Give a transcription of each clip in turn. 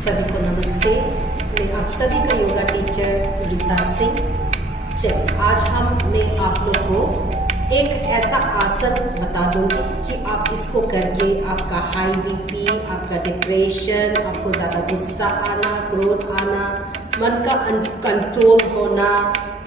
सभी को नमस्ते। मैं आप सभी का योगा टीचर रीता सिंह। चलिए आज मैं आप लोग को एक ऐसा आसन बता दूंगी कि आप इसको करके आपका हाई बीपी, आपका डिप्रेशन, आपको ज़्यादा गुस्सा आना, क्रोध आना, मन का अनकंट्रोल होना,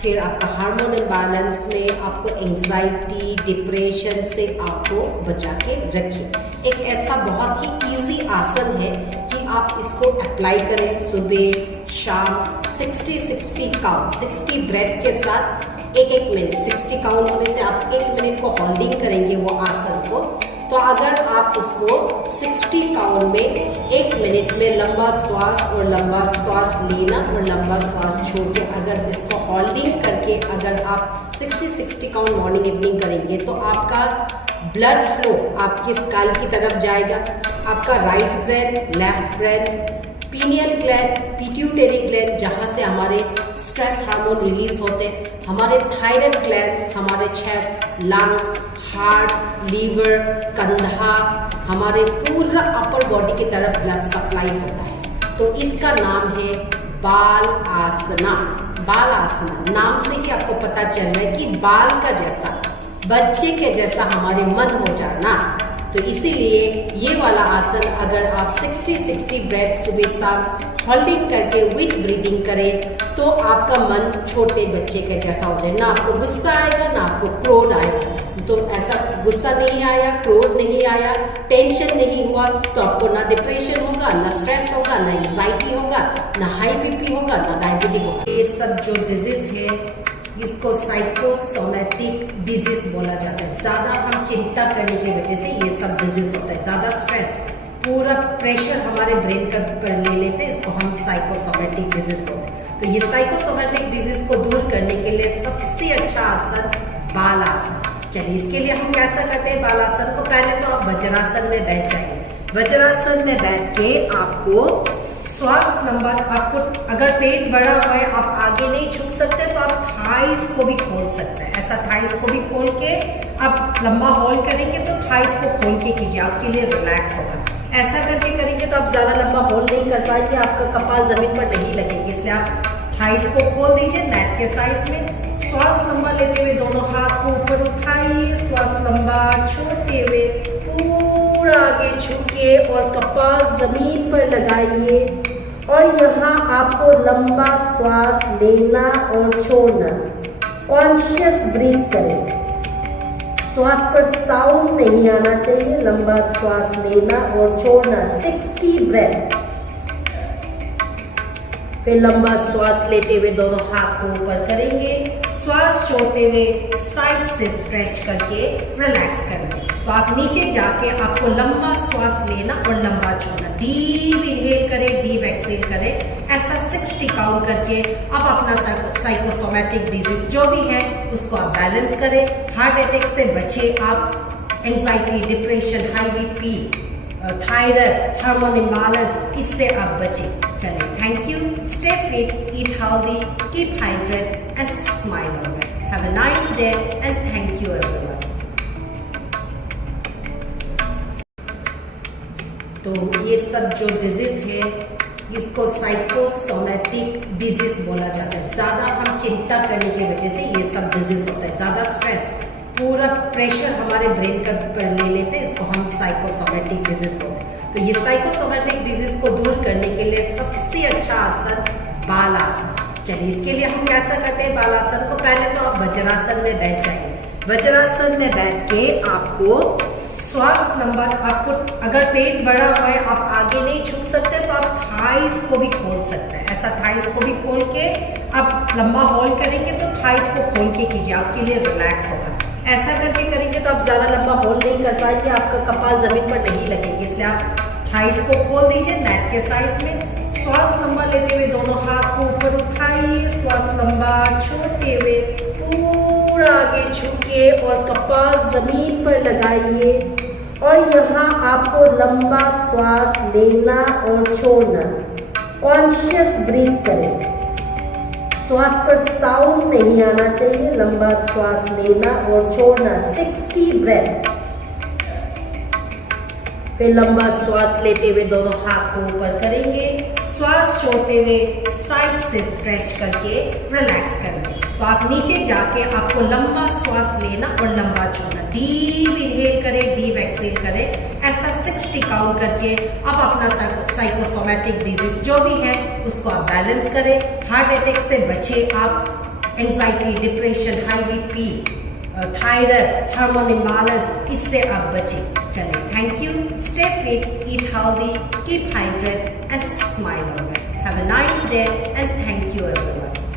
फिर आपका हार्मोन इम्बैलेंस में आपको एंजाइटी, डिप्रेशन से आपको बचा के रखें। एक ऐसा बहुत ही इजी आसन है कि आप इसको अप्लाई करें सुबह शाम 60 काउंट, 60 ब्रेथ के साथ एक मिनट, 60 काउंट होने से आप 1 मिनट को होल्डिंग करेंगे वो आसन को। तो अगर आप उसको 60 काउंट में 1 मिनट में लंबा श्वास और लंबा श्वास लेना और लंबा श्वास छोड़ के अगर इसको होल्डिंग करके अगर आप 60 काउंट मॉर्निंग इवनिंग करेंगे तो आपका ब्लड फ्लो आपके स्कल की तरफ जाएगा। आपका right brain, left brain, pineal gland, pituitary gland जहाँ से हमारे स्ट्रेस हार्मोन रिलीज होते हैं, हमारे थायराइड ग्लैंड्स, हमारे चेस्ट, लंग्स, हार्ट, लीवर, कंधा, हमारे पूरा अपर बॉडी की तरफ ब्लड सप्लाई होता है। तो इसका नाम है बाल आसना। बाल आसना नाम से ही आपको पता चल रहा है कि बाल का जैसा, बच्चे के जैसा हमारे मन हो जाना। तो इसीलिए ये वाला आसन अगर आप 60 ब्रेथ सुबह शाम होल्डिंग करके विथ ब्रीदिंग करें तो आपका मन छोटे बच्चे के जैसा हो जाए। ना आपको गुस्सा आएगा, ना आपको क्रोध आएगा। तो ऐसा गुस्सा नहीं आया, क्रोध नहीं आया, टेंशन नहीं हुआ तो आपको ना डिप्रेशन होगा, ना स्ट्रेस होगा, ना एंजाइटी होगा, ना हाई बीपी होगा, ना डायबिटीज होगा। ये सब जो डिजीज है इसको साइकोसोमैटिक डिजीज बोला जाता है। ज़्यादा हम चिंता करने की वजह से ये सब डिजीज होता है। ज़्यादा स्ट्रेस, पूरा प्रेशर हमारे ब्रेन पर ले लेते हैं, इसको हम साइकोसोमैटिक डिजीज बोलते हैं। तो ये साइकोसोमैटिक डिजीज को दूर करने के लिए सबसे अच्छा आसन बाल आसन। चलिए इसके लिए हम कैसा करते हैं बाल आसन को। पहले तो आप वज्रासन में बैठ जाइए। वज्रासन में बैठ के आपको श्वास लंबा, आपको अगर पेट बड़ा हुआ है आप आगे नहीं झुक सकते तो आप थाइस को भी खोल सकते हैं। ऐसा थाइस को भी खोल के आप लंबा होल्ड करेंगे तो थाइस को खोल के कीजिए, आपके लिए रिलैक्स होगा। ऐसा करके करेंगे तो आप ज्यादा लंबा होल्ड नहीं कर पाएंगे, आपका कपाल जमीन पर नहीं लगेंगे, इसलिए आप थाइस को खोल दीजिए नेट के साइज में। श्वास लंबा लेते हुए दोनों हाथ को ऊपर उठाइए, श्वास लंबा छोड़ते हुए पूरा आगे झुकिए और कपाल जमीन पर लगाइए और यहाँ आपको लंबा श्वास लेना और छोड़ना। कॉन्शियस ब्रीथ करें, श्वास पर साउंड नहीं आना चाहिए, लंबा श्वास लेना और छोड़ना 60 ब्रेथ। फिर लंबा श्वास लेते हुए दोनों हाथ को ऊपर करेंगे, श्वास छोड़ते हुए साइड से स्ट्रेच करके रिलैक्स करेंगे। तो आप नीचे जाके आपको लंबा श्वास लेना और लंबा छोड़ना। डीप इनहेल करें, डीप एक्सहेल करें। ऐसा 60 काउंट करके आप अपना साइकोसोमैटिक डिजीज जो भी है उसको आप बैलेंस करें। हार्ट अटैक से बचे आप, anxiety, depression, high BP, thyroid, hormone imbalance, इससे आप बचें। चलिए, thank you, stay fit, eat healthy, keep hydrate and smile always. Have a nice day and thank you everyone. तो ये सब जो डिजीज है इसको साइकोसोमैटिक डिजीज बोला जाता है। ज़्यादा हम चिंता करने की वजह से ये सब डिजीज होता है। ज़्यादा स्ट्रेस, पूरा प्रेशर हमारे ब्रेन पर ले लेते हैं, इसको हम साइकोसोमैटिक डिजीज बोलते हैं। तो ये साइकोसोमैटिक डिजीज को दूर करने के लिए सबसे अच्छा आसन बाल आसन। चलिए इसके लिए हम कैसा करते हैं बाल आसन को। पहले तो आप वज्रासन में बैठ जाइए। वज्रासन में बैठ के आपको श्वास लंबा, आपको अगर पेट बड़ा हुआ है आप आगे नहीं झुक सकते तो आप थाइस को भी खोल सकते हैं। ऐसा थाइस को भी खोल के आप लंबा होल्ड करेंगे तो थाइस को खोल के कीजिए, आपके लिए रिलैक्स होगा। ऐसा करके करेंगे तो आप ज्यादा लंबा होल्ड नहीं कर पाएंगे, आपका कपाल जमीन पर नहीं लगेंगे, इसलिए आप थाइस को खोल दीजिए नेट के साइज में। श्वास लंबा लेते हुए दोनों हाथ को ऊपर उठाइए, श्वास लंबा छोड़ते हुए पूरा आगे झुकिए और कपाल जमीन पर लगाइए और यहाँ आपको लंबा श्वास लेना और छोड़ना। कॉन्शियस ब्रीथ करें, श्वास पर साउंड नहीं आना चाहिए, लंबा श्वास लेना और छोड़ना 60 ब्रेथ। फिर लंबा श्वास लेते हुए दोनों हाथ को ऊपर करेंगे, श्वास छोड़ते हुए साइड से स्ट्रेच करके रिलैक्स करेंगे। तो आप नीचे जाके आपको लंबा श्वास लेना और लंबा छोड़ना। डीप इनहेल करें, डीप एक्सहेल करें, ऐसा 60 काउंट करके आप अपना साइकोसोमैटिक डिजीज जो भी है उसको आप बैलेंस करें। हार्ट अटैक से बचे आप, anxiety, depression, high BP, thyroid, hormone imbalance, इससे आप बचें। चलिए, thank you, stay fit, eat healthy, keep hydrate and smile always. Have a nice day and thank you everyone.